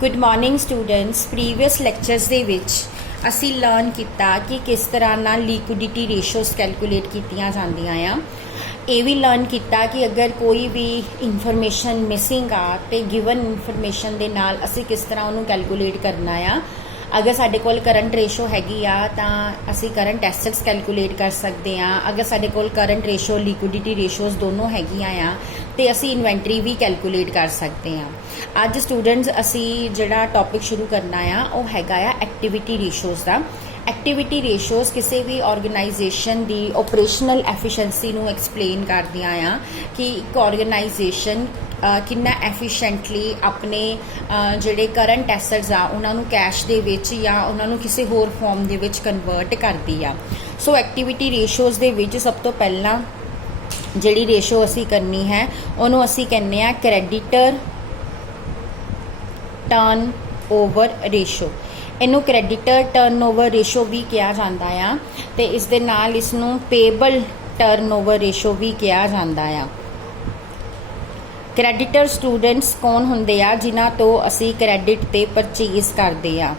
Good morning students. Previous lectures दे विच असी learn किया कि किस तरह नाल लिक्विडिटी रेशोज़ कैलकुलेट कीतियां जांदियां आ। ये भी लर्न किया कि अगर कोई भी इंफॉर्मेशन मिसिंग आ तो गिवन इंफॉर्मेशन दे नाल असी किस तरह उन्होंने कैलकुलेट करना आ। अगर साडे कोल करंट रेशो हैगी आ तां असी करंट एसेट्स कैलकुलेट कर सकते हैं। अगर साडे कोल करंट रेशो लिक्विडिटी रेशोज़ दोनों हैगियां आ तो असी इन्वेंटरी भी कैलकुलेट कर सकते हैं। अज स्टूडेंट्स असी जिहड़ा टॉपिक शुरू करना आ वो हैगा आ एक्टिविटी रेशोज़ का। एक्टिविटी रेशोज़ किसी भी ऑर्गेनाइजेशन की ऑपरेशनल एफिशिएंसी नूं एक्सप्लेन करदियां आ कि एक ऑर्गेनाइजेशन कितना एफिशिएंटली अपने जिहड़े करंट एसेट्स आ उन्हां नूं कैश दे विच या उन्हां नूं किसी होर फॉर्म दे विच कन्वर्ट करदी आ। सो एक्टिविटी रेशोज़ दे विच सब तो पहला जिहड़ी रेशो असी करनी है उन्होंने असी कहने आ क्रेडिटर टर्न ओवर रेशो। इनू क्रेडिटर टर्न ओवर रेशो भी कहा जाता है तो इस दे नाल इसनू पेबल टर्न ओवर रेशो भी कहा जाता है। क्रेडिटर स्टूडेंट्स कौन होंदे आ जिन्हां तो असी क्रेडिट ते परचेज करते आ।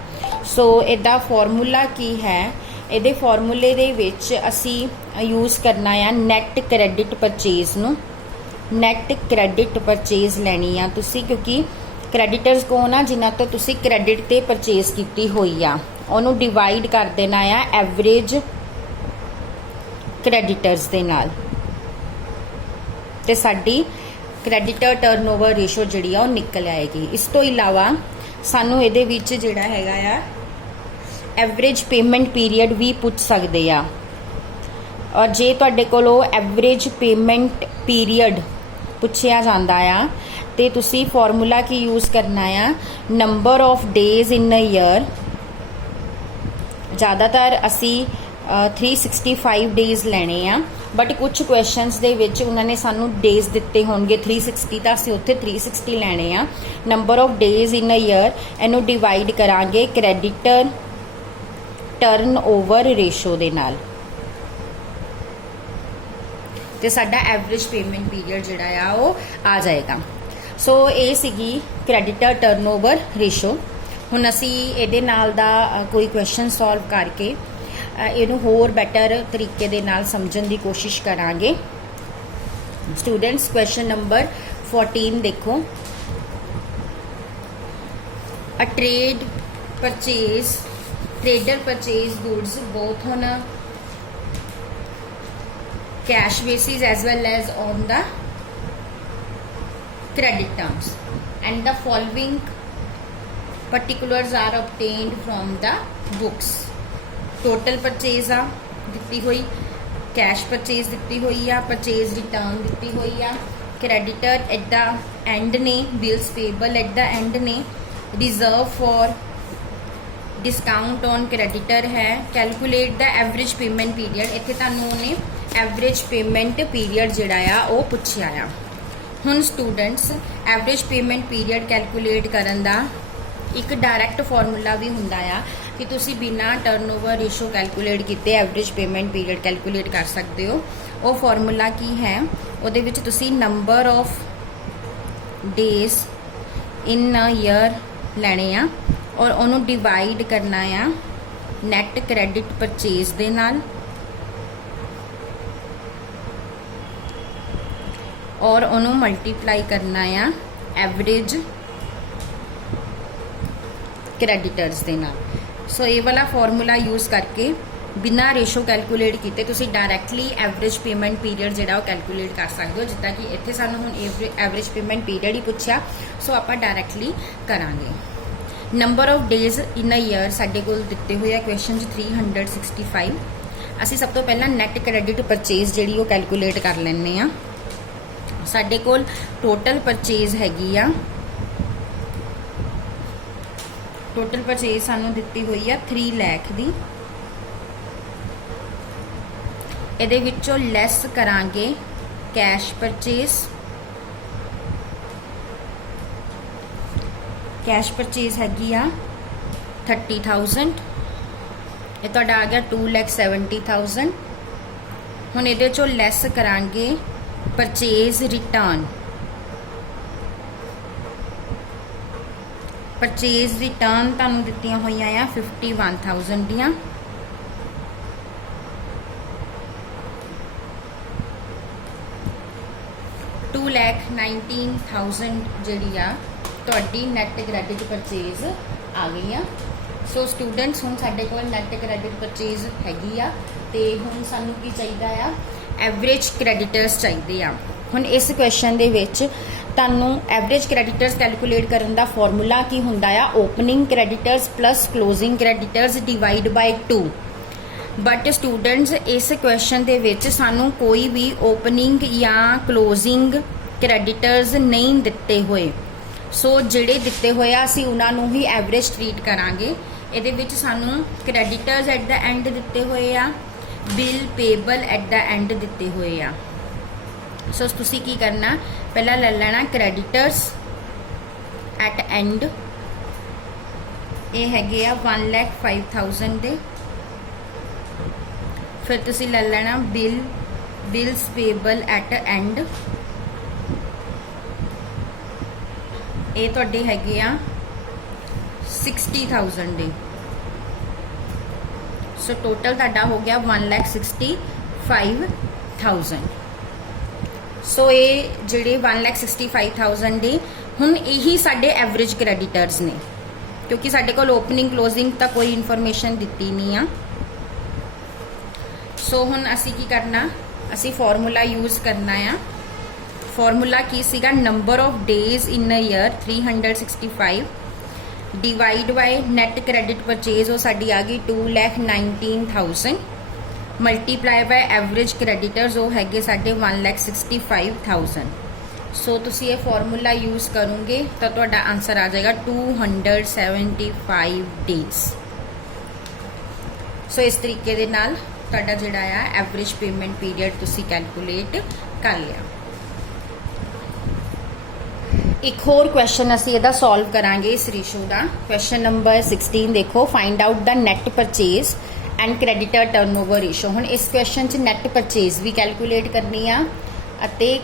सो इहदा फॉर्मूला की है, इहदे फॉर्मूले दे विच असी यूज़ करना है नैट क्रेडिट परचेज नूं। नैट क्रेडिट परचेज लैनी आ तुसी, क्योंकि क्रेडिटर्स कौन आ जिन्हां तो तुसी क्रेडिट ते परचेज कीती होई आ। उहनूं डिवाइड कर देना आ एवरेज क्रेडिटर्स दे नाल ते साडी क्रेडिटर टर्नओवर रेशो जिहड़ी आ निकल आएगी। इस तो इलावा सानू इहदे विच जिहड़ा हैगा आ एवरेज पेमेंट पीरियड भी पूछ सकते आ। और जे तुहाडे कोलों एवरेज पेमेंट पीरियड पूछया जांदा आ ते तुसी फॉर्मूला की यूज़ करना आ number of days in a year. ज़्यादातर असी 365 डेज लेने आ, बट कुछ क्वेश्चंस दे विच उन्होंने सानू डेज दिते होंगे 360 तो असी उत्थे 360 लेने आ। Number of days in a year इनू डिवाइड करांगे क्रेडिटर टर्न ओवर रेशो दे नाल ते साडा एवरेज पेमेंट पीरियड जिहड़ा आ वो आ जाएगा। सो ये सीगी क्रेडिटर टर्नओवर रेशो। हुण असी इहदे नाल दा कोई क्वेश्चन सॉल्व करके इनू होर बैटर तरीके दे नाल समझण दी कोशिश करांगे। स्टूडेंट्स क्वेश्चन नंबर 14 देखो। A trader purchase goods both on cash basis as well as on the credit terms and the following particulars are obtained from the books। total purchase आ दिती हुई, कैश परचेज दिती हुई आ, purchase return दिती हुई आ, creditor at the end ने, bills payable at the end ने, reserve for discount on creditor है। Calculate the average payment period, इत्थे तुहानूं उन्हें एवरेज पेमेंट पीरियड जिहड़ा आ वो पुछया आ। हुण students average payment period calculate करन दा एक डायरैक्ट फॉर्मूला भी हुंदा आ कि तुसी बिना टर्नओवर रेशो कैलकुलेट कीते एवरेज पेमेंट पीरियड कैलकुलेट कर सकते हो। वो फॉर्मूला की है, उहदे विच तुसी number of days in a year लैणे आ और उन्होंने डिवाइड करना आ नैट क्रेडिट परचेज दे नाल और उन्होंने मल्टीप्लाई करना आ एवरेज क्रेडिटर्स दे नाल। सो ये वाला फॉर्मूला यूज़ करके बिना रेशो कैलकुलेट किए तुसी डायरैक्टली एवरेज पेमेंट पीरियड जिहड़ा वो कैलकुलेट कर सकते हो। जिद्दां कि इत्थे सानूं हुण एवरेज पेमेंट पीरियड ही पूछा, सो आपां डायरैक्टली करांगे। Number of days in a year साडे कोल दिते हुए आ क्वेश्चन 365। असी सब तो पहला नैट क्रेडिट परचेज जिहड़ी वो कैलकुलेट कर लैंदे आ। साडे कोल टोटल परचेज हैगी आ, टोटल परचेज सानू दिती हुई आ 3 लाख दी। इहदे विचों लैस करांगे कैश परचेज। कैश परचेज हैगी आ 30,000, ये तुहाडा आ गया 2,70,000। हुण इहदे चों लैस करांगे परचेज रिटर्न। परचेज रिटर्न तुहानूं दित्तियां होईयां आ 51,000 दियां। $2,19,000 जिहड़ी आ तुहाडी नैट क्रैडिट परचेज आ गई आ। सो स्टूडेंट्स हुण साडे कोल नैट क्रैडिट परचेज हैगी आ ते हुण सानूं की चाहीदा आ, एवरेज क्रैडिटर्स चाहिए आ। हुण इस क्वेश्चन दे विच तुहानूं एवरेज क्रैडिटर्स कैलकुलेट करन दा फॉर्मूला की हुंदा आ, opening creditors plus closing creditors divide by 2। But students इस क्वेश्चन दे विच सानूं कोई भी ओपनिंग या क्लोजिंग क्रैडिटर्स नहीं दिते हुए। सो जिहड़े दिते हुए असीं उन्हां नूं ही एवरेज ट्रीट करांगे। इहदे विच सानूं क्रैडिटर्स एट द एंड दिते हुए आ, bill payable at the end दिते हुए आ। सो तुसीं की करना, पहला ले लेना क्रैडिटर्स एट एंड, ये हैगे आ 1,05,000 दे। फिर तुसीं ले लेना बिल्स पेबल एट एंड, ये तुहाडे हैगे आ 60,000 दे। सो टोटल तुहाडा हो गया 1,65,000। सो ये जिहड़े 1,65,000 दे हुण यही साडे एवरेज क्रैडिटर्स ने, क्योंकि साडे कोल ओपनिंग क्लोजिंग तां कोई इनफॉर्मेशन दित्ती नहीं आ। सो हुण असी की करना, असी फॉर्मूला यूज करना आ। फॉर्मूला की सीगा, number of days in a year 365 divide by net credit purchase, वो साडी आ गई 2,19,000 मल्टीप्लाई बाय एवरेज क्रैडिटर्स, वो हैगे साडे 1,65,000। सो तुसी ये फॉर्मूला यूज करोगे तो तुहाडा आंसर आ जाएगा 275 डेज। सो इस तरीके दे नाल तुहाडा जिहड़ा आ एवरेज पेमेंट पीरियड तुसी कैलकुलेट कर लिया। एक होर क्वेश्चन असी इहदा सॉल्व करांगे इस रेशो का। क्वेश्चन नंबर 16 देखो, find out the net purchase and creditor turnover ratio. हुण इस क्वेश्चन च नैट परचेज भी कैलकुलेट करनी आ अते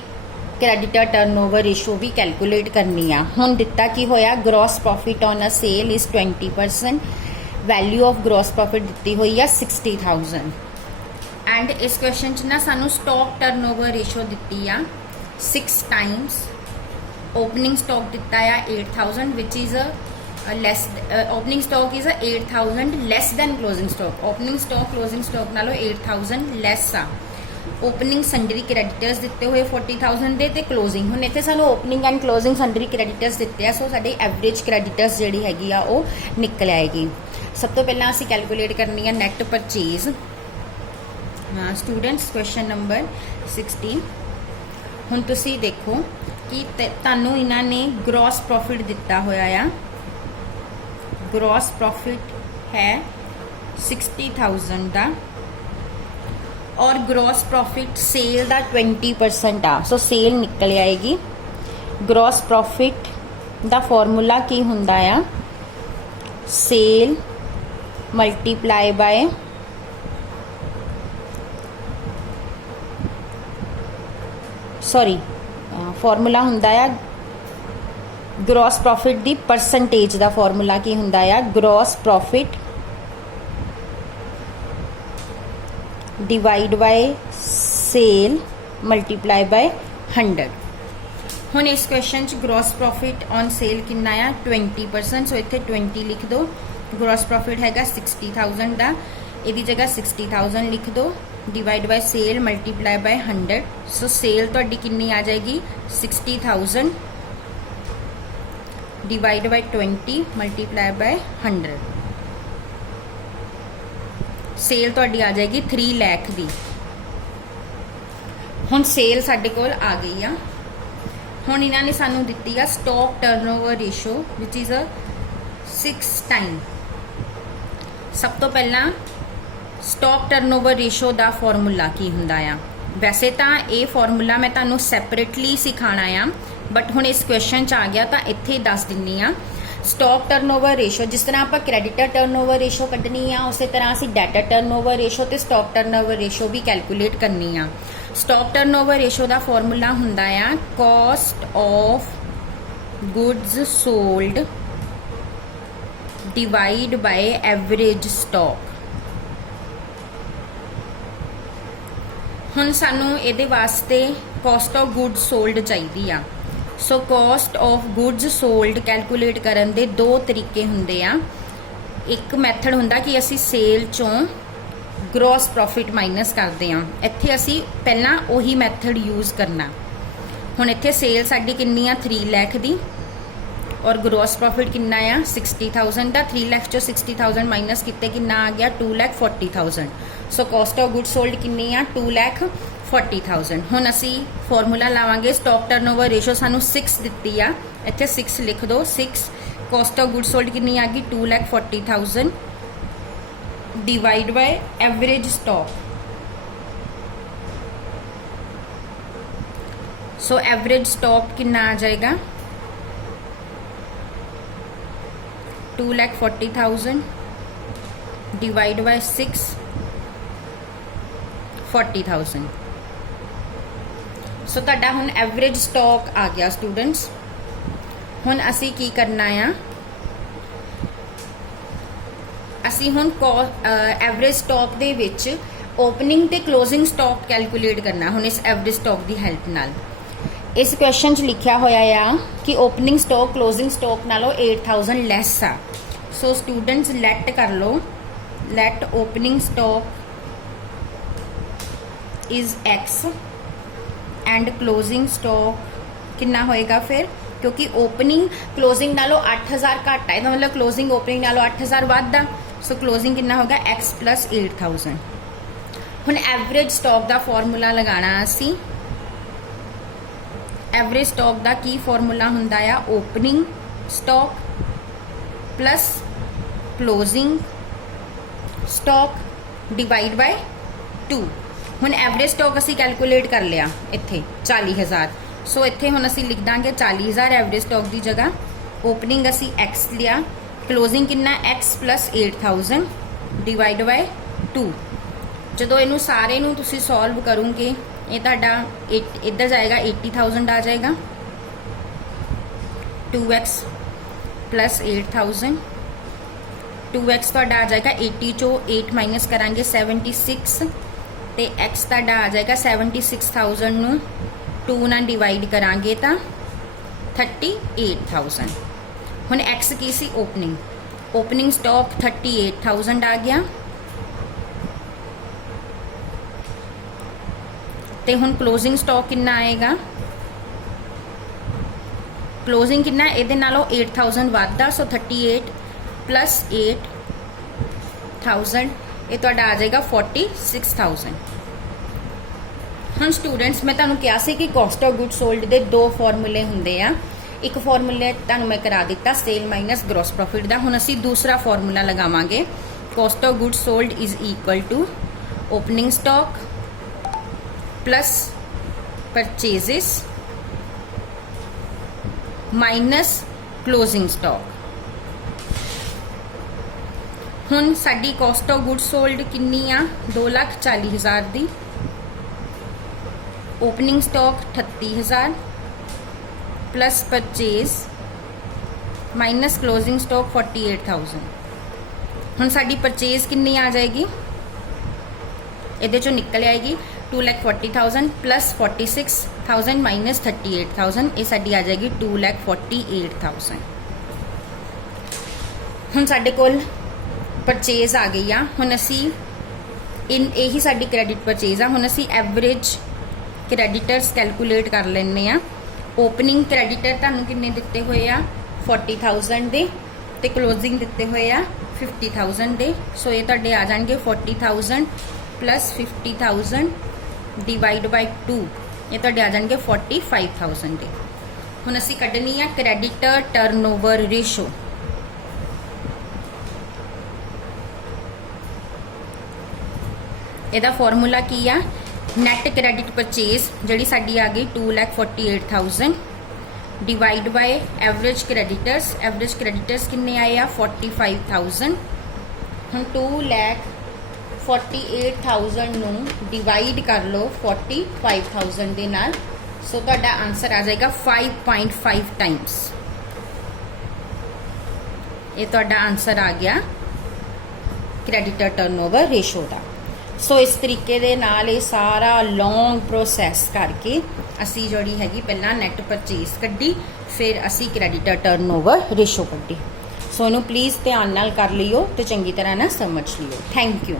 क्रैडिटर टर्नओवर रेशो भी कैलकुलेट करनी आ। हुण दिता की होया, gross profit on a sale is 20%, value of gross profit दिती हुई है 60,000। एंड इस क्वेश्चन च ना सानू स्टॉक टर्नओवर रेशो दिती आ 6 टाइम्स, ओपनिंग स्टॉक दिता है 8,000 which is less, opening stock is 8,000 less than closing stock. Opening stock closing stock नालों 8,000 लेस आ। ओपनिंग संडरी क्रैडिटर्स दिते हुए 40,000 दे ते क्लोजिंग, हुण इत्थे सानू ओपनिंग एंड क्लोजिंग संडरी क्रैडिटर्स दिते आ। सो साडी एवरेज क्रैडिटर्स जिहड़ी हैगी आ वो निकल आएगी। सब तो पहला असीं कैलकुलेट करनी है net purchase. Students question number 16, हुण तुसीं देखो कि तुहानू इन्हां ने ग्रॉस प्रॉफिट दिता होया आ। ग्रॉस प्रॉफिट है 60,000 का और ग्रॉस प्रॉफिट सेल का 20% आ। सो सेल निकल आएगी। ग्रॉस प्रॉफिट का फॉर्मूला की हुंदा आ, सेल मल्टीप्लाई बाय फॉर्मूला हुंदा आ ग्रॉस प्रॉफिट दी परसेंटेज का फॉर्मूला की हुंदा आ, gross profit divide by sale multiply by 100। हुण इस क्वेश्चन च ग्रॉस प्रॉफिट ऑन सेल कितना आ 20%। सो इत्थे 20 लिख दो। ग्रॉस प्रॉफिट हैगा 60,000 का, इहदी जगह 60,000 लिख दो, divide by sale multiply by 100। So sale तुहाडी कितनी आ जाएगी 60,000 divide by 20 multiply by 100। Sale तुहाडी आ जाएगी 3 लाख दी। हुण सेल साडे कोल आ गई आ। हुण इन्हां ने सानू दित्ती आ stock turnover ratio which is a 6 time. सब तो पहला स्टॉक टर्नओवर रेशो का फॉर्मूला की हुंदा आ। वैसे तो ये फॉर्मूला मैं तुहानू सैपरेटली सिखाना आ, बट हुण इस क्वेश्चन च आ गया तो इत्थे दस दिन्नी आ। स्टॉक टर्नओवर रेशो, जिस तरह आप क्रैडिटर टर्नओवर रेशो कड्ढनी आ, उस तरह असीं डेटर टर्नओवर रेशो ते स्टॉक टर्नओवर रेशो भी कैलकुलेट करनी आ। स्टॉक टर्नओवर रेशो का फॉर्मूला हुंदा आ, cost of goods sold divide by average stock. हुण सानू इहदे वास्ते कॉस्ट ऑफ गुड्स सोल्ड चाहिदी आ। So cost of goods sold calculate करन दे दो तरीके हुंदे आ। एक मैथड हुंदा कि असी सेल चों ग्रॉस प्रॉफिट माइनस करते हैं। इत्थे असी पहला उही मैथड यूज़ करना। हुण इत्थे सेल साडी किन्नी आ 3 लाख दी और ग्रॉस प्रॉफिट किन्ना आ 60,000 दा। 3 लाख चो 60,000 माइनस किते किन्ना आ गया 2,40,000। So cost of goods sold किन्नी आ 2,40,000। हुण असी फॉर्मूला लावांगे स्टॉक टर्नओवर रेशो सानू 6 दित्ती आ, इत्थे 6 लिख दो। 6 कॉस्ट ऑफ गुड्स सोल्ड किन्नी आ गई 2,40,000 divide by average stock. So average stock कितना आ जाएगा 2,40,000 डिवाइड बाय 6 40,000। सो तुहाडा हुण एवरेज स्टॉक आ गया स्टूडेंट्स। हुण असी की करना आ, असी हुण एवरेज स्टॉक दे विच ओपनिंग ते क्लोजिंग स्टॉक कैलकुलेट करना। हुण इस एवरेज स्टॉक दी हेल्प नाल इस क्वेश्चन च लिखिया होया आ कि ओपनिंग स्टॉक क्लोजिंग स्टॉक नालों 8,000 लैस आ। सो स्टूडेंट्स लेट कर लो, let opening stock is X and closing stock कितना होएगा फिर, क्योंकि ओपनिंग क्लोजिंग नालों 8,000 घट है, मतलब क्लोजिंग ओपनिंग नालों 8,000 वध आ। सो क्लोजिंग कितना होगा X प्लस 8,000। हुण एवरेज स्टॉक दा फॉर्मूला लगाना असी। एवरेज स्टॉक दा की फॉर्मूला हुंदा आ opening stock plus closing stock divide by 2। हुण एवरेज स्टॉक असी कैलकुलेट कर लिया इत्थे 40,000। सो इत्थे हुण असी लिख दांगे 40,000 एवरेज स्टॉक दी जगह। ओपनिंग असी X लिया, क्लोजिंग कितना X प्लस 8,000 डिवाइड बाय 2। जदों इनू सारे नू तुसी सॉल्व करोगे ये तुहाडा इधर जाएगा 80,000 आ जाएगा। 2x प्लस 8,000 2x तुहाडा आ जाएगा 80 चो 8 माइनस करांगे 76 ते x तुहाडा आ जाएगा 76,000 नू 2 ना डिवाइड करांगे तो 38,000। हुण x की सी ओपनिंग स्टॉक 38,000 आ गया ते हुण क्लोजिंग स्टॉक कितना आएगा, क्लोजिंग कितना इहदे नालों 8,000 वधदा। सो 38 प्लस 8,000 ये तुहाडा आ जाएगा 46,000। हुण स्टूडेंट्स मैं तुहानूं कहा सी कि कॉस्ट ऑफ गुड्स सोल्ड दे दो फॉर्मूले हुंदे आ। एक फॉर्मूले तुहानूं मैं करा दिता सेल माइनस ग्रॉस प्रॉफिट दा। हुण असीं दूसरा फॉर्मूला लगावांगे। Cost of goods sold is equal to opening stock plus purchases minus closing stock. हुण साडी कॉस्ट ऑफ गुड्स सोल्ड किन्नी आ 2,40,000 दी। Opening stock 38,000 plus purchase minus closing stock 48,000। हुण साडी परचेज किन्नी आ जाएगी, इहदे चों निकल आएगी 2,40,000 प्लस 46,000 माइनस 38,000। ये साडी आ जाएगी 2,48,000। हुण साडे कोल परचेज आ गई आ। हुण असी यही साडी क्रेडिट परचेज आ। हुण असी एवरेज क्रेडिटर्स कैलकुलेट कर लैने आ। ओपनिंग क्रेडिटर तुहानूं किन्ने दित्ते होए आ 40,000 दे ते क्लोजिंग दित्ते होए आ 50,000 दे। सो ये तुहाडे आ जाणगे 40,000 प्लस 50,000 डिवाइड बाय 2। ये तुहाडे आ जाणगे 45,000 दे। हुण असी कढनी है क्रेडिटर टर्नओवर रेशो। ਇਹਦਾ ਫਾਰਮੂਲਾ ਕੀ ਆ, ਨੈਟ ਕ੍ਰੈਡਿਟ ਪਰਚੇਜ਼ ਜਿਹੜੀ ਸਾਡੀ ਆ ਗਈ 2,48,000 डिवाइड बाय एवरेज क्रेडिटर्स किन्ने आए आ 45,000। हम 2,48,000 नू डिवाइड कर लो 45,000 दे नाल। सो तुहाडा आंसर आ जाएगा 5.5 टाइम्स। ਇਹ ਤੁਹਾਡਾ ਆਨਸਰ ਆ ਗਿਆ ਕ੍ਰੈਡੀਟਰ ਟਰਨਓਵਰ ਰੇਸ਼ੋ ਦਾ। ਸੋ ਇਸ ਤਰੀਕੇ ਦੇ ਨਾਲ ਇਹ ਸਾਰਾ ਲੌਂਗ ਪ੍ਰੋਸੈਸ ਕਰਕੇ ਅਸੀਂ ਜਿਹੜੀ ਹੈਗੀ ਪਹਿਲਾਂ ਨੈਟ ਪਰਚੇਸ ਕੱਢੀ, ਫਿਰ ਅਸੀਂ ਕ੍ਰੈਡੀਟਰ ਟਰਨਓਵਰ ਰੇਸ਼ੋ ਕੱਢੀ। ਸੋ ਇਹਨੂੰ ਪਲੀਜ਼ ਧਿਆਨ ਨਾਲ ਕਰ ਲਿਓ ਤੇ ਚੰਗੀ ਤਰ੍ਹਾਂ ਨਾਲ ਸਮਝ ਲਿਓ। Thank you.